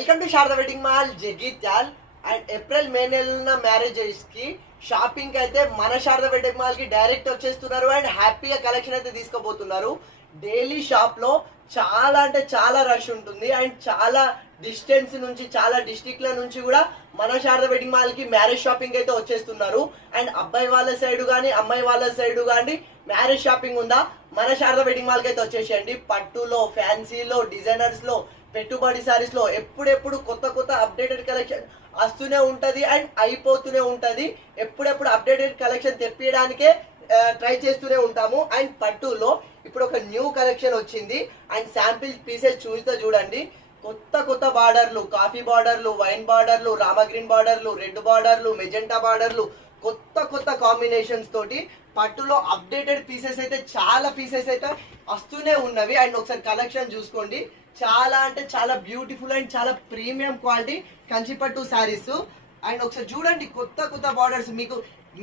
Welcome to Sharada wedding mall Jagtial. And April May నెల marriages కి shopping అయితే మన శారదా వెడ్డింగ్ మాల్ కి డైరెక్ట్ వచ్చేస్తున్నారు అండ్ హ్యాపీగా కలెక్షన్ అయితే తీసుకోబోతున్నారు. డైలీ షాప్ లో చాలా అంటే చాలా రష్ ఉంటుంది అండ్ చాలా డిస్టెన్స్ నుంచి చాలా డిస్ట్రిక్ట్ల నుంచి కూడా మన శారదా వెడ్డింగ్ మాల్ కి మ్యారేజ్ షాపింగ్ అయితే వచ్చేస్తున్నారు. అండ్ అబ్బాయి వాళ్ళ సైడ్ కానీ అమ్మాయి వాళ్ళ సైడ్ కానీ మ్యారేజ్ షాపింగ్ ఉందా మన శారదా వెడ్డింగ్ మాల్ కి అయితే వచ్చేసేయండి. పట్టులో, ఫ్యాన్సీలో, డిజైనర్స్ లో, పెట్టుబడి సారీస్ లో ఎప్పుడెప్పుడు కొత్త కొత్త అప్డేటెడ్ కలెక్షన్ వస్తూనే ఉంటది అండ్ అయిపోతూనే ఉంటది. ఎప్పుడెప్పుడు అప్డేటెడ్ కలెక్షన్ తెప్పించడానికే ట్రై చేస్తూనే ఉంటాము. అండ్ పట్టులో ఇప్పుడు ఒక న్యూ కలెక్షన్ వచ్చింది అండ్ శాంపిల్ పీసెస్ చూస్తే చూడండి. కొత్త కొత్త బార్డర్లు, కాఫీ బార్డర్లు, వైన్ బార్డర్లు, రామగ్రీన్ బార్డర్లు, రెడ్ బార్డర్లు, మెజెంటా బార్డర్లు, కొత్త కొత్త కాంబినేషన్స్ తోటి పట్టులో అప్డేటెడ్ పీసెస్ అయితే చాలా పీసెస్ అయితే వస్తూనే ఉన్నవి. అండ్ ఒకసారి కలెక్షన్ చూసుకోండి. చాలా అంటే చాలా బ్యూటిఫుల్ అండ్ చాలా premium quality Kanchipattu saris. And ఒకసారి చూడండి కొత్త కొత్త బార్డర్స్.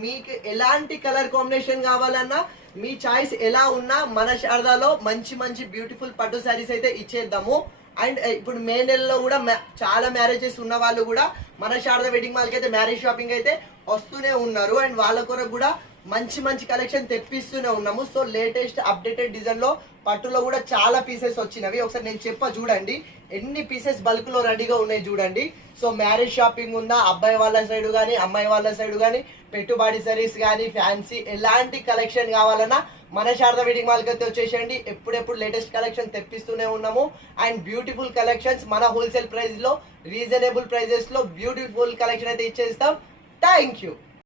మీకు ఎలాంటి కలర్ కాంబినేషన్ కావాలన్నా, మీ చాయిస్ ఎలా ఉన్నా మన శారదాలో మంచి మంచి బ్యూటిఫుల్ పట్టు శారీస్ అయితే ఇచ్చేద్దాము. అండ్ ఇప్పుడు మే నెలలో కూడా చాలా మ్యారేజెస్ ఉన్న వాళ్ళు కూడా మన శారదా వెడ్డింగ్ మాల్ కి అయితే మ్యారేజ్ షాపింగ్ అయితే వస్తూనే ఉన్నారు. అండ్ వాళ్ళ కొరకు కూడా మంచి మంచి కలెక్షన్ తెప్పిస్తూనే ఉన్నాము. సో లేటెస్ట్ అప్డేటెడ్ డిజైన్ లో పట్టులో కూడా చాలా పీసెస్ వచ్చినవి. ఒకసారి నేను చూడండి ఎన్ని పీసెస్ బల్క్ లో రెడీగా ఉన్నాయి చూడండి. సో మ్యారేజ్ షాపింగ్ ఉందా, అబ్బాయి వాళ్ళ సైడ్ కానీ అమ్మాయి వాళ్ళ సైడ్ కానీ, పెట్టుబడి సారీస్ కానీ, ఫ్యాన్సీ ఎలాంటి కలెక్షన్ కావాలన్నా మన శారదా వెడ్డింగ్ మాల్ కి అయితే వచ్చేసేయండి. ఎప్పుడెప్పుడు లేటెస్ట్ కలెక్షన్ తెప్పిస్తూనే ఉన్నాము. అండ్ బ్యూటిఫుల్ కలెక్షన్స్ మన హోల్సేల్ ప్రైస్ లో, రీజనబుల్ ప్రైజెస్ లో బ్యూటిఫుల్ కలెక్షన్ అయితే ఇచ్చేస్తాం. Thank you.